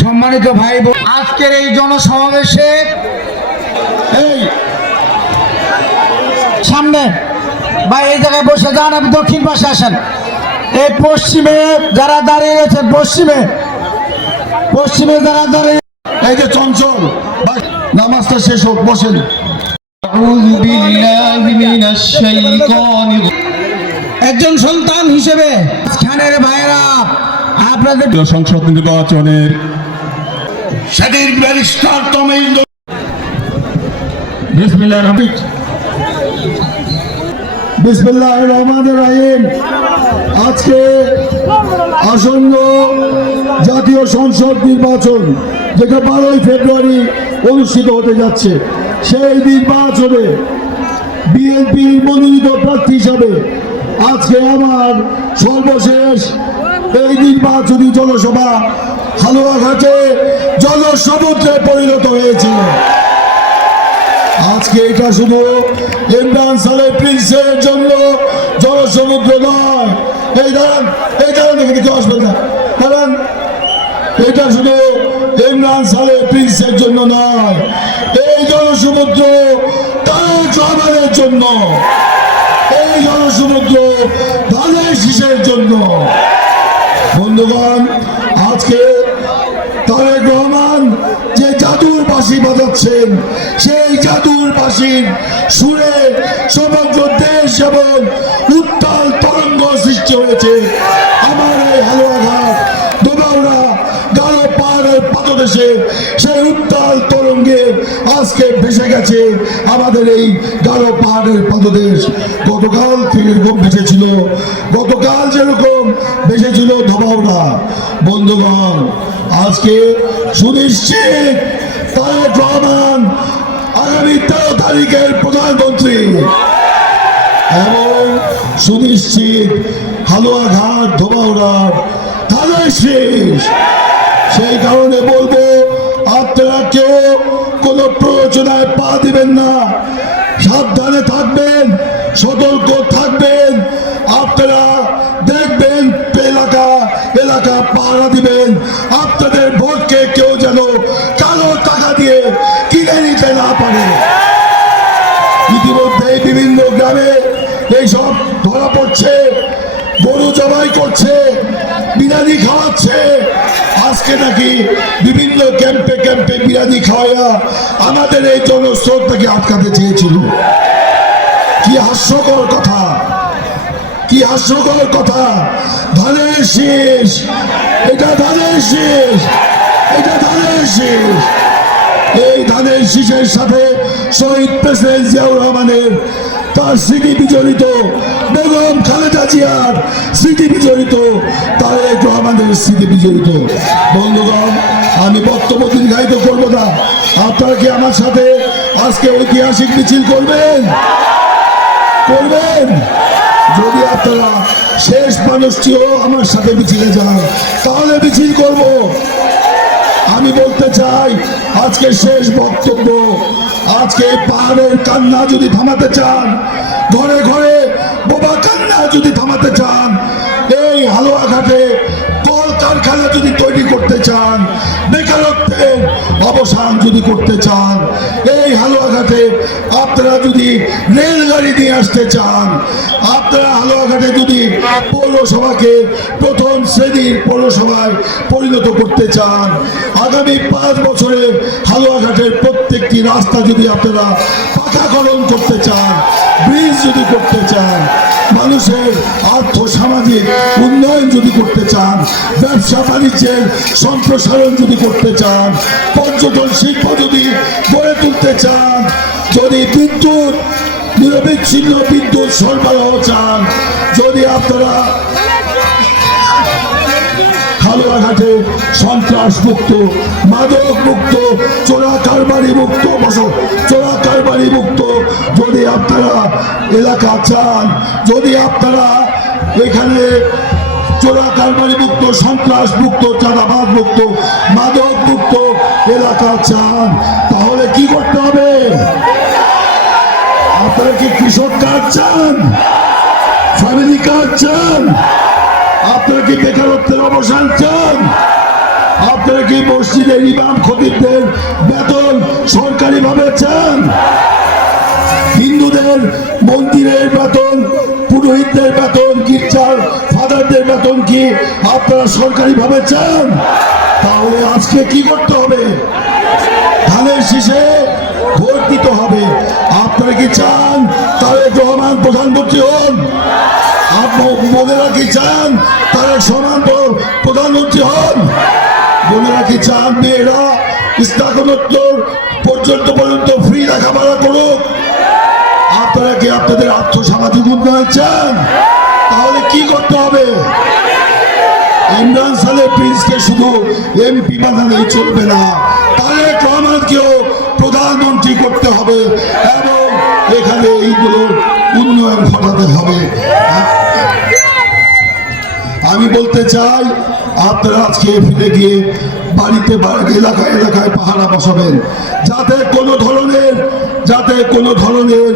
সম্মানিত ভাই, আজকের এই জনসমাবেশে এই সামনে ভাই এই জায়গায় বসে যান, আপনি দক্ষিণ পাশে আসেন। এই পশ্চিমে যারা দাঁড়িয়ে গেছেন, পশ্চিমে যারা দাঁড়িয়ে, এই যে চঞ্চল নামাজটা শেষ হোক, বসেন। একজন সন্তান হিসেবে খানের ভাইরা আপনাদের সংসদ নির্বাচনের স্বাধীন ব্যারিস্টার তমিল বিসমিল্লাহির রহমানির রহিম। আজকে আসন্ন জাতীয় সংসদ নির্বাচন যেটা 12ই ফেব্রুয়ারি অনুষ্ঠিত হতে যাচ্ছে, সেই নির্বাচনে বিএনপির মনোনীত প্রার্থী হিসাবে আজকে আমার সর্বশেষ এই নির্বাচনী জনসভা হালুয়াঘাটে জনসমুদ্রে পরিণত হয়েছে। আজকে এটা শুধু ইমরান সালেহ প্রিন্সের জন্য জনসমুদ্র নয়, এই দাঁড়ান এখানে কেউ আসবেন না, কারণ এটা শুধু ইমরান সালেহ প্রিন্সের জন্য নয়, এই জনসমুদ্র তারেক রহমানের জন্য, এই জনসমুদ্র ধানের শীষের জন্য। বন্ধুগণ, আজকে তারেক রহমান যে জাদুর বাঁশি বাজাচ্ছেন, সেই জাদুর বাঁশির সুরে সমগ্র দেশ এবং উত্তাল তরঙ্গ সৃষ্টি হয়েছে। আমার এই হালুয়াঘাট, দোবাউড়া, গারো পাহাড়ের পাদদেশে সেই উত্তাল তরঙ্গে আজকে ভেসে গেছে আমাদের এই গারো পাহাড়ের পাদদেশ। গতকাল থেকে এরকম ভেসেছিল, গতকাল যেরকম ভেসেছিল দোবাউড়া। বন্ধুগণ, আজকে সুনিশ্চিত তারেক রহমান আগামী 13 তারিখের প্রধানমন্ত্রী, এবং সুনিশ্চিত হালুয়াঘাট ধোবাউড়ার ধানের শীষ। সেই কারণে বলবো, আপনারা কেউ কোনো প্ররোচনায় পা দিবেন না, সাবধানে থাকবেন, সতর্ক থাকবেন। আপনারা দেখবেন এলাকা পাহারা দিবেন, আপনাদের ভোটকে কেউ যেন কালো টাকা দিয়ে কিনে নিতে না পারে। ইতিমধ্যে বিভিন্ন গ্রামে এইসব ধরা পড়ছে, গরু জবাই করছে, বিরিয়ানি খাওয়াচ্ছে। আজকে নাকি বিভিন্ন ক্যাম্পে বিরিয়ানি খাওয়া আমাদের এই জনস্রোতটাকে আটকাতে চেয়েছিল। কি হাস্যকর কথা, কি হাস্যকর কথা। ধানের শীষ, এটা ধানের শীষ, এটা ধানের শীষ। এই ধানের শীষের সাথে শহীদ প্রেসিডেন্ট জিয়াউর রহমানের তার স্মৃতি বিজড়িত, বেগম খালেদা জিয়ার স্মৃতি বিজড়িত, তারেক রহমানের স্মৃতি বিজড়িত। বন্ধুগণ, আমি বক্তব্য দীর্ঘায়িত করবো না। আপনারা কি আমার সাথে আজকে ঐতিহাসিক মিছিল করবেন? যদি আপনারা শেষ মানুষটিও আমার সাথে মিছিলে যান, তাহলে মিছিল করব। আমি বলতে চাই, আজকে শেষ বক্তব্য, আজকে পাহাড়ের কান্না যদি থামাতে চান, ঘরে ঘরে বোবা কান্না যদি থামাতে চান, এই হালুয়াঘাটে কলকারখানা যদি তৈরি করতে চান, বেকারত্বের অবসান যদি করতে চান, এই হালুয়াঘাটে আপনারা যদি রেলগাড়ি নিয়ে আসতে চান, আপনারা হালুয়াঘাটে যদি পৌরসভাকে প্রথম শ্রেণীর পৌরসভায় পরিণত করতে চান, আগামী 5 বছরে হালুয়াঘাটের প্রত্যেকটি রাস্তা যদি আপনারা পাকাকরণ করতে চান, ব্রিজ যদি করতে চান, মানুষের আর্থ সামাজিক উন্নয়ন যদি করতে চান, ব্যবসা বাণিজ্যের সম্প্রসারণ যদি করতে চান, পর্যটন শিল্প যদি গড়ে তুলতে চান, যদি বিদ্যুৎ নিরবিচ্ছিন্ন বিদ্যুৎ সরবরাহ চান, যদি আপনারা হালুয়াঘাটে সন্ত্রাস মুক্ত, মাদক মুক্ত, চোরা কারবারি মুক্ত যদি আপনারা এলাকা চান, যদি আপনারা এখানে চোরা কারবারি মুক্ত, সন্ত্রাস মুক্ত, চাঁদাবাজ মুক্ত, মাদক মুক্ত এলাকা চান, তাহলে কি করতে হবে? আপনারা কি কৃষক কার্ড চান? ফ্যামিলি কার্ড চান? আপনারা কি বেকারত্বের অবসান চান? আপনারা কি মসজিদের ইমাম খতিবদের বেতন সরকারি ভাবে চান? হিন্দুদের মন্দিরের বেতন, পুরোহিতদের বেতন, গির্জার ফাদারদের বেতন কি আপনারা সরকারি ভাবে চান? তাহলে আজকে কি করতে হবে? ধানের শীষে ভোট দিতে হবে। আপনারা কি চান তারেক রহমান প্রধানমন্ত্রী হন? বোনেরা কি চান তারেক রহমান প্রধানমন্ত্রী হন? বোনেরা কি চান মেয়েরা স্নাতকোত্তর পর্যন্ত ফ্রি লেখাপড়া করুক? আপনারা কি আপনাদের আর্থসামাজিক উন্নয়ন চান? তাহলে কি করতে হবে? ইমরান সালেহ প্রিন্সকে শুধু এমপি বানালেই চলবে না, তারেক রহমানকেও প্রধানমন্ত্রী করতে হবে এবং এখানে এইগুলোর উন্নয়ন ঘটাতে হবে। আমি বলতে চাই, আপনারা আজকে ফিরে গিয়ে বাড়িতে এলাকায় এলাকায় পাহারা বসাবেন, যাতে কোনো ধরনের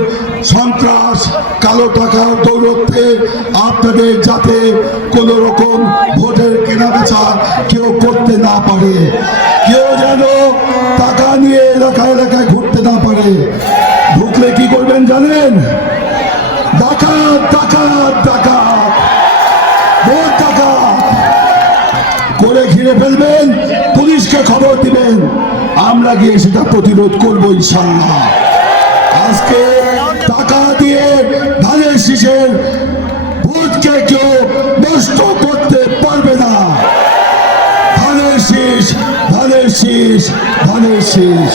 সন্ত্রাস, কালো টাকা দৌড়তে আপনাদের যাতে কোনো রকম ভোটের কেনাবেচা কেউ করতে না পারে, কেউ যেন টাকা নিয়ে এলাকায় এলাকায় ঘুরতে না পারে। ঢুকলে কি করবেন জানেন? ডাকাত ডাকাত ডাকাত ভোট ডাকাত করে ঘিরে ফেলবেন, পুলিশকে খবর দিবেন, আমরা গিয়ে সেটা প্রতিরোধ করবো ইনশাল্লাহ। আজকে টাকা দিয়ে ধানের শীষের ভোটকে কেউ নষ্ট করতে পারবে না। ধানের শীষ, ধানের শীষ, ধানের শীষ।